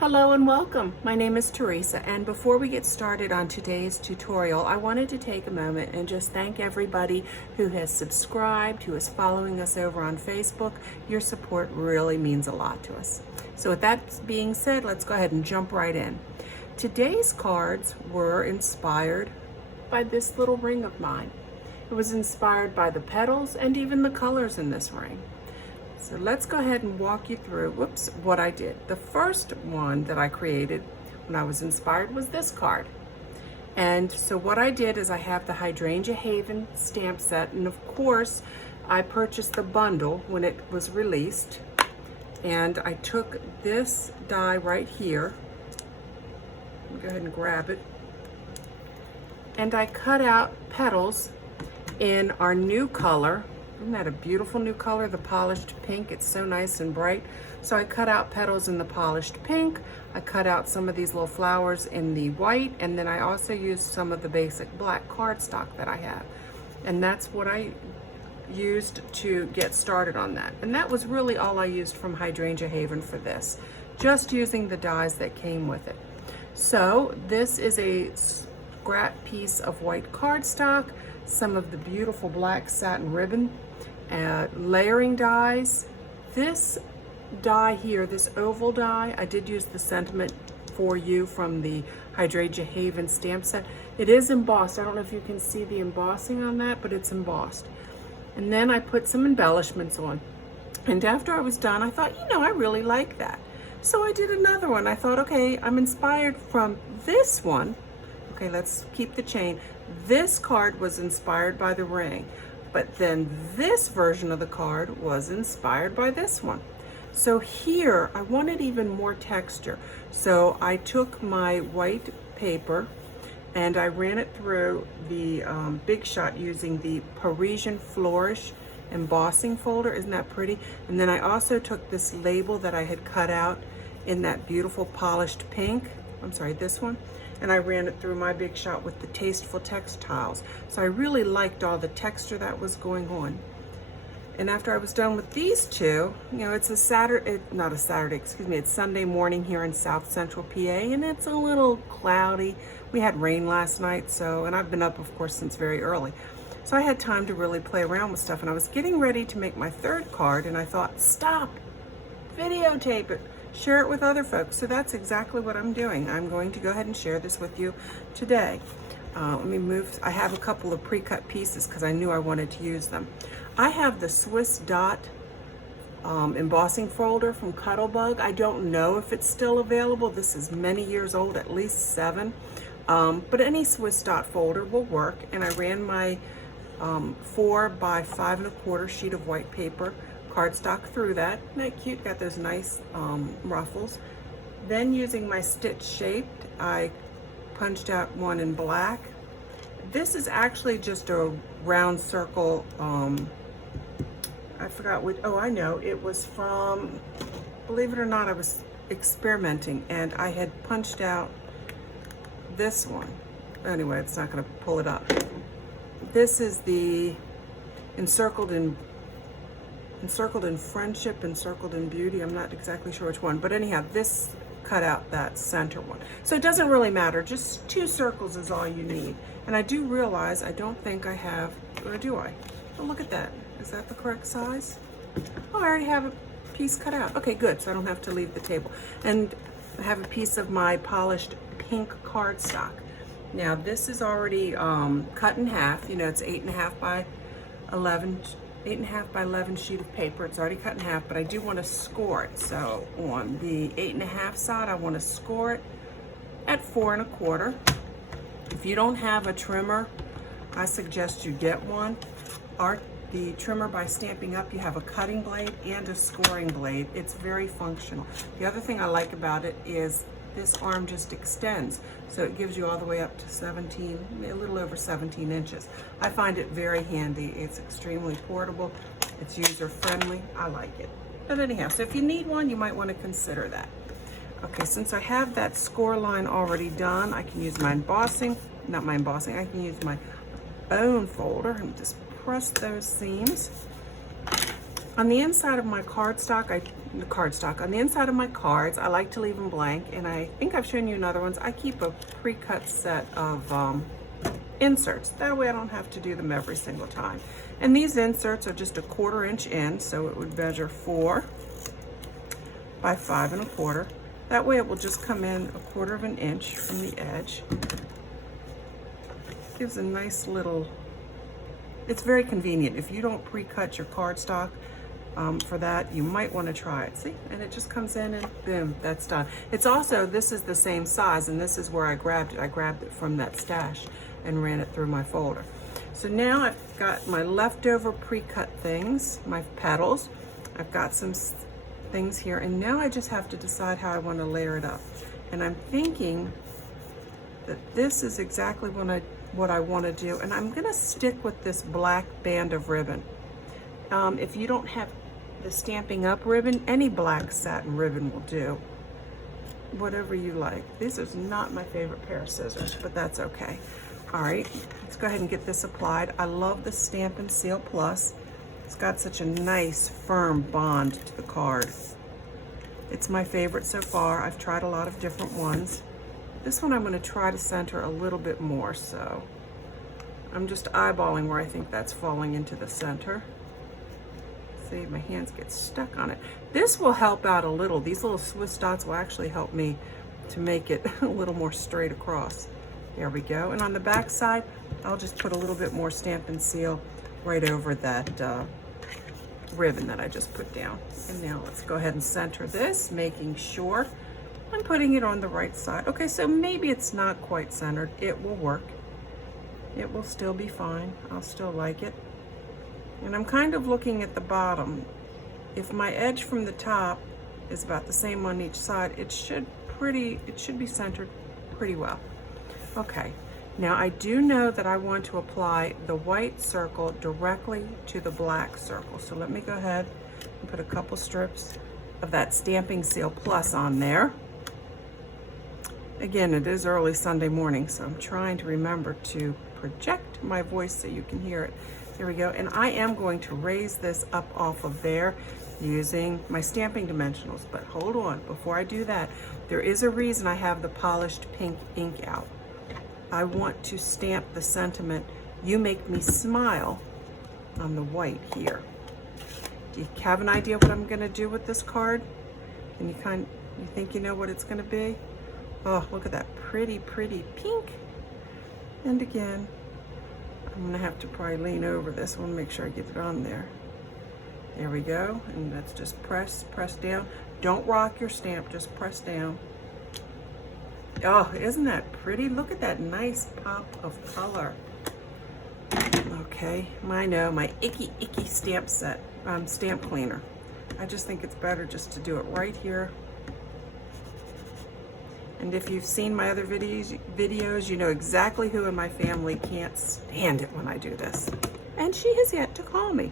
Hello and welcome. My name is Teresa, and before we get started on today's tutorial, I wanted to take a moment and just thank everybody who has subscribed, who is following us over on Facebook. Your support really means a lot to us. So with that being said, let's go ahead and jump right in. Today's cards were inspired by this little ring of mine. It was inspired by the petals and even the colors in this ring. So let's go ahead and walk you through, what I did. The first one that I created when I was inspired was this card. And so what I did is I have the Hydrangea Haven stamp set, and of course I purchased the bundle when it was released. And I took this die right here, go ahead and grab it, and I cut out petals in our new color. Isn't that a beautiful new color, the polished pink? It's so nice and bright. So I cut out petals in the polished pink. I cut out some of these little flowers in the white, and then I also used some of the basic black cardstock that I have. And that's what I used to get started on that. And that was really all I used from Hydrangea Haven for this, just using the dies that came with it. So this is a scrap piece of white cardstock, some of the beautiful black satin ribbon, layering dies. This die here, this oval die, I did use the Sentiment for You from the Hydrangea Haven stamp set. It is embossed. I don't know if you can see the embossing on that, but it's embossed. And then I put some embellishments on. And after I was done, I thought, I really like that. So I did another one. I thought, okay, I'm inspired from this one. Okay, let's keep the chain. This card was inspired by the ring, but then this version of the card was inspired by this one. So here, I wanted even more texture. So I took my white paper and I ran it through the Big Shot using the Parisian Flourish embossing folder. Isn't that pretty? And then I also took this label that I had cut out in that beautiful polished pink. I'm sorry, this one. And I ran it through my Big Shot with the Tasteful Textiles. So I really liked all the texture that was going on. And after I was done with these two, it's a it's Sunday morning here in South Central PA, and it's a little cloudy. We had rain last night, and I've been up, of course, since very early. So I had time to really play around with stuff, and I was getting ready to make my third card, and I thought, stop, videotape it. Share it with other folks. So that's exactly what I'm doing. I'm going to go ahead and share this with you today. Let me move. I have a couple of pre-cut pieces because I knew I wanted to use them. I have the Swiss Dot embossing folder from Cuttlebug. I don't know if it's still available. This is many years old, at least 7. But any Swiss Dot folder will work. And I ran my 4 by 5 1/4 sheet of white paper cardstock through that. Isn't that cute? Got those nice ruffles. Then using my stitch shaped, I punched out one in black. This is actually just a round circle. I forgot what, I know. It was from, believe it or not, I was experimenting and I had punched out this one. Anyway, it's not gonna pull it up. This is the Encircled in Friendship, Encircled in Beauty. I'm not exactly sure which one, but anyhow, this cut out that center one. So it doesn't really matter, just 2 circles is all you need. And I do realize I don't think I have, or do I? Oh, look at that. Is that the correct size? Oh, I already have a piece cut out. Okay, good, so I don't have to leave the table. And I have a piece of my polished pink cardstock. Now this is already cut in half. It's 8.5 by 11 sheet of paper. It's already cut in half, but I do want to score it. So on the 8.5 side, I want to score it at 4 1/4. If you don't have a trimmer, I suggest you get one. The trimmer by Stampin Up, you have a cutting blade and a scoring blade. It's very functional. The other thing I like about it is this arm just extends, so it gives you all the way up to 17, a little over 17 inches. I find it very handy. It's extremely portable. It's user-friendly. I like it. But anyhow, so if you need one, you might want to consider that. Okay, since I have that score line already done, I can use my embossing, I can use my own folder and just press those seams. On the inside of my cardstock, I the cardstock. On the inside of my cards, I like to leave them blank, and I think I've shown you in other ones. I keep a pre-cut set of inserts. That way I don't have to do them every single time. And these inserts are just a 1/4 inch in, so it would measure 4 by 5 1/4. That way it will just come in a 1/4 of an inch from the edge. Gives a nice little, it's very convenient. If you don't pre-cut your cardstock for that, you might want to try it. See, and it just comes in and boom, that's done. It's also, this is the same size, and this is where I grabbed it. I grabbed it from that stash and ran it through my folder. So now I've got my leftover pre-cut things, my petals. I've got some things here, and now I just have to decide how I want to layer it up. And I'm thinking that this is exactly what I want to do, and I'm going to stick with this black band of ribbon. If you don't have the Stampin' Up ribbon, any black satin ribbon will do. Whatever you like. This is not my favorite pair of scissors, but that's okay. All right, let's go ahead and get this applied. I love the Stampin' Seal Plus. It's got such a nice, firm bond to the card. It's my favorite so far. I've tried a lot of different ones. This one I'm going to try to center a little bit more, so I'm just eyeballing where I think that's falling into the center. See, my hands get stuck on it. This will help out a little. These little Swiss dots will actually help me to make it a little more straight across. There we go. And on the back side, I'll just put a little bit more Stampin' Seal right over that ribbon that I just put down. And now let's go ahead and center this, making sure I'm putting it on the right side. Okay, so maybe it's not quite centered. It will work. It will still be fine. I'll still like it. And I'm kind of looking at the bottom. If my edge from the top is about the same on each side, it should be centered pretty well. Okay, now I do know that I want to apply the white circle directly to the black circle. So let me go ahead and put a couple strips of that Stampin' Seal Plus on there. Again, it is early Sunday morning, so I'm trying to remember to project my voice so you can hear it. There we go. And I am going to raise this up off of there using my stamping dimensionals. But hold on, before I do that, there is a reason I have the polished pink ink out. I want to stamp the sentiment, "You make me smile," on the white here. Do you have an idea what I'm going to do with this card? And you think you know what it's going to be? Oh, look at that pretty, pretty pink. And again, I'm going to have to probably lean over this one, make sure I get it on there. There we go. And that's just press down. Don't rock your stamp, just press down. Oh, isn't that pretty? Look at that nice pop of color. Okay, I know, my icky stamp set, stamp cleaner. I just think it's better just to do it right here. And if you've seen my other videos, you know exactly who in my family can't stand it when I do this. And she has yet to call me.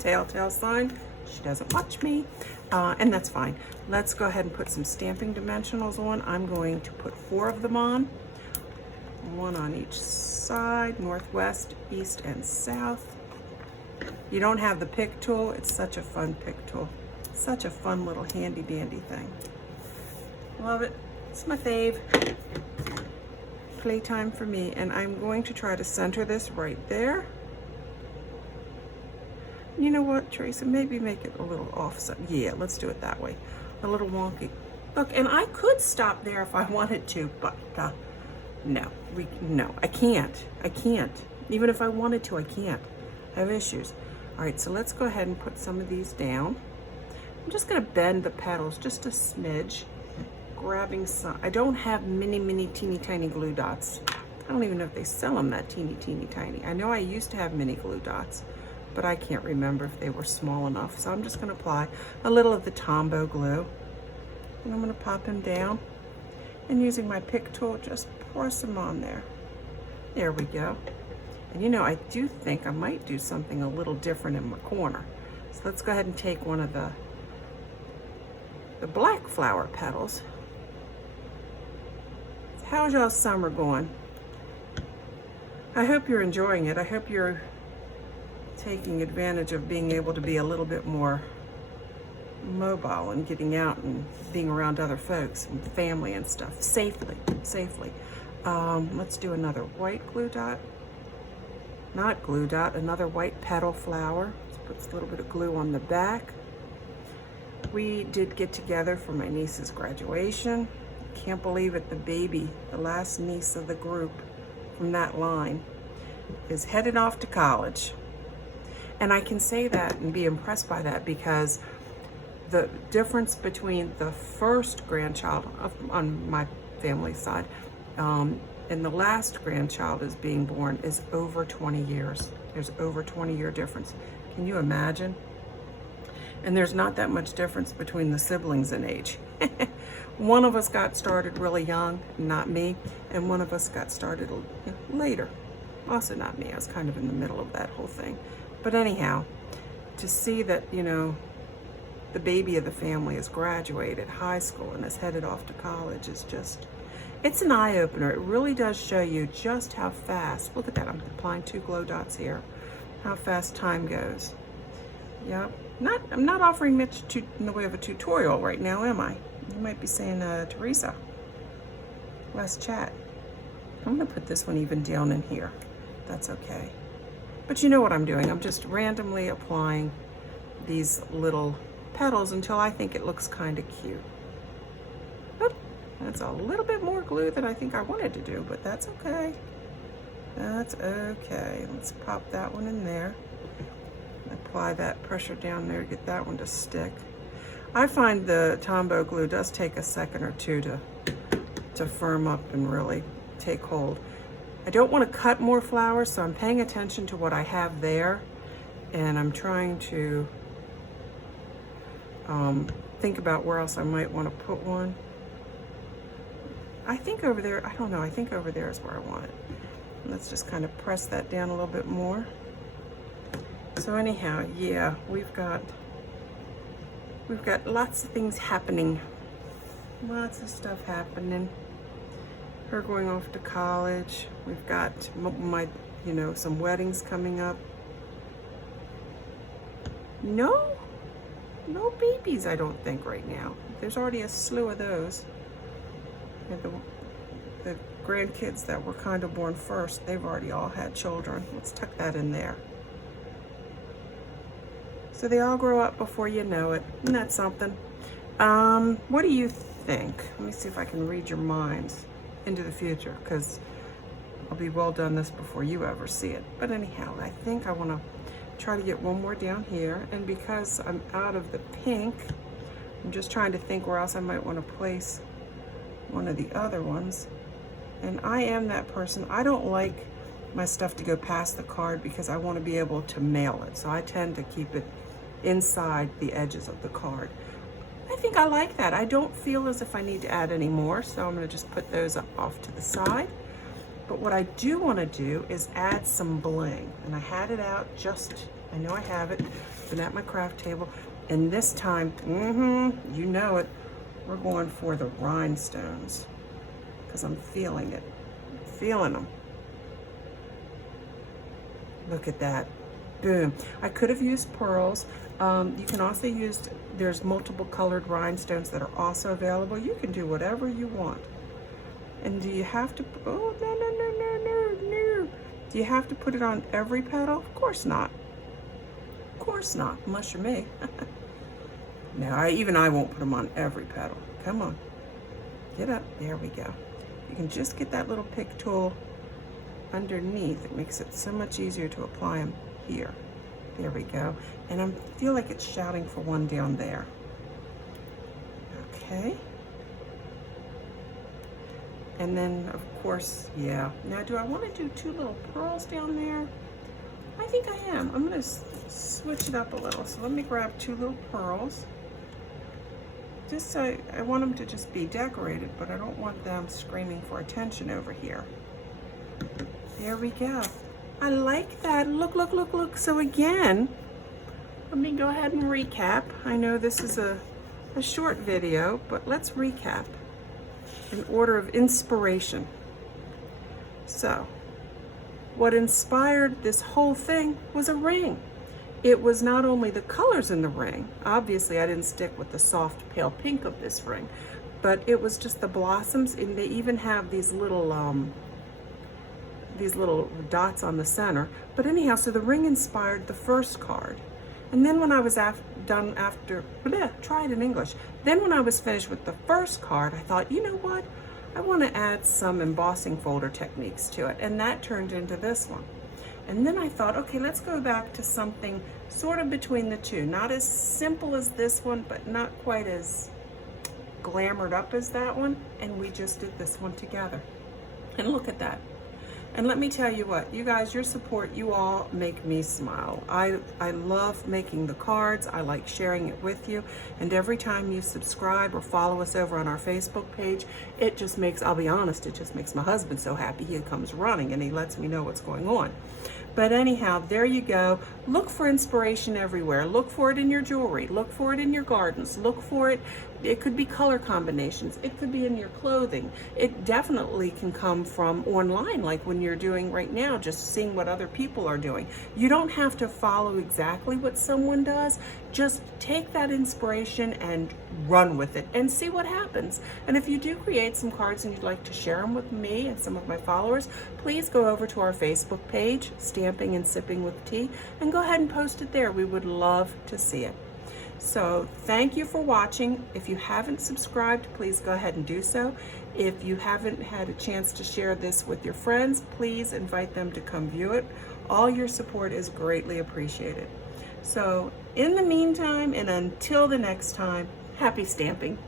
Telltale sign, she doesn't watch me. And that's fine. Let's go ahead and put some stamping dimensionals on. I'm going to put 4 of them on. 1 on each side, northwest, east, and south. You don't have the pick tool. It's such a fun pick tool. Such a fun little handy dandy thing. Love it. It's my fave. Playtime for me. And I'm going to try to center this right there. You know what, Teresa, maybe make it a little offset. Yeah, let's do it that way. A little wonky. Look, and I could stop there if I wanted to, but no, I can't. Even if I wanted to, I can't. I have issues. All right, so let's go ahead and put some of these down. I'm just gonna bend the petals just a smidge, grabbing some. I don't have mini, teeny, tiny glue dots. I don't even know if they sell them that teeny, tiny. I know I used to have mini glue dots, but I can't remember if they were small enough. So I'm just gonna apply a little of the Tombow glue. And I'm gonna pop him down. And using my pick tool, just press them on there. There we go. And you know, I do think I might do something a little different in my corner. So let's go ahead and take one of the black flower petals. How's y'all's summer going? I hope you're enjoying it. I hope you're taking advantage of being able to be a little bit more mobile and getting out and being around other folks and family and stuff safely. Let's do another white glue dot. Not glue dot, another white petal flower. Let's put a little bit of glue on the back. We did get together for my niece's graduation. Can't believe it, the baby, the last niece of the group from that line, is headed off to college. And I can say that and be impressed by that because the difference between the first grandchild on my family side and the last grandchild is being born is over 20 years. There's over 20-year difference. Can you imagine? And there's not that much difference between the siblings in age. One of us got started really young, not me, and one of us got started later. Also not me, I was kind of in the middle of that whole thing. But anyhow, to see that, you know, the baby of the family has graduated high school and is headed off to college is just, it's an eye-opener. It really does show you just how fast, look at that, I'm applying 2 glow dots here, how fast time goes. Yep, I'm not offering much in the way of a tutorial right now, am I? You might be saying, Teresa, less chat. I'm gonna put this one even down in here. That's okay. But you know what I'm doing. I'm just randomly applying these little petals until I think it looks kind of cute. Oop, that's a little bit more glue than I think I wanted to do, but that's okay. That's okay. Let's pop that one in there. Apply that pressure down there to get that one to stick. I find the Tombow glue does take a second or two to firm up and really take hold. I don't want to cut more flowers, so I'm paying attention to what I have there, and I'm trying to think about where else I might want to put one. I think over there, I don't know, I think over there is where I want it. Let's just kind of press that down a little bit more. So anyhow, yeah, we've got lots of things happening. Lots of stuff happening. Her going off to college. We've got my, you know, some weddings coming up. No babies, I don't think right now. There's already a slew of those. And the grandkids that were kind of born first, they've already all had children. Let's tuck that in there. So they all grow up before you know it. Isn't that something? What do you think? Let me see if I can read your minds into the future, because I'll be well done this before you ever see it. But anyhow, I think I want to try to get one more down here, and because I'm out of the pink, I'm just trying to think where else I might want to place one of the other ones. And I am that person, I don't like my stuff to go past the card because I want to be able to mail it, so I tend to keep it inside the edges of the card. I think I like that. I don't feel as if I need to add any more, so I'm going to just put those off to the side. But what I do want to do is add some bling, and I had it out I know I have it, been at my craft table, and this time, you know it, we're going for the rhinestones, because I'm feeling it, feeling them. Look at that, boom. I could have used pearls. You can also use, there's multiple colored rhinestones that are also available. You can do whatever you want. And do you have to, oh, no. Do you have to put it on every petal? Of course not. Of course not, unless you're me. No, even I won't put them on every petal. Come on, get up, there we go. You can just get that little pick tool underneath. It makes it so much easier to apply them here. There we go. And I feel like it's shouting for one down there. Okay. And then, of course, yeah. Now, do I want to do 2 little pearls down there? I think I am. I'm going to switch it up a little. So let me grab 2 little pearls. Just so I want them to just be decorated, but I don't want them screaming for attention over here. There we go. I like that. Look. So again, let me go ahead and recap. I know this is a short video, but let's recap in order of inspiration. So, what inspired this whole thing was a ring. it was not only the colors in the ring. Obviously, I didn't stick with the soft pale pink of this ring, but it was just the blossoms, and they even have these little dots on the center. But anyhow, so the ring inspired the first card. And then when I was then when I was finished with the first card, I thought, you know what? I want to add some embossing folder techniques to it. And that turned into this one. And then I thought, okay, let's go back to something sort of between the two. Not as simple as this one, but not quite as glamored up as that one. And we just did this one together. And look at that. And let me tell you what, you guys, your support, you all make me smile. I love making the cards. I like sharing it with you. And every time you subscribe or follow us over on our Facebook page, it just makes, I'll be honest, it just makes my husband so happy. He comes running and he lets me know what's going on. But anyhow, there you go. Look for inspiration everywhere. Look for it in your jewelry. Look for it in your gardens. Look for it. It could be color combinations. It could be in your clothing. It definitely can come from online, like when you're doing right now, just seeing what other people are doing. You don't have to follow exactly what someone does. Just take that inspiration and run with it and see what happens. And if you do create some cards and you'd like to share them with me and some of my followers, please go over to our Facebook page, Stamping and Sipping with Tea, and go ahead and post it there. We would love to see it. So thank you for watching. If you haven't subscribed, please go ahead and do so. If you haven't had a chance to share this with your friends, please invite them to come view it. All your support is greatly appreciated. So in the meantime, and until the next time, happy stamping.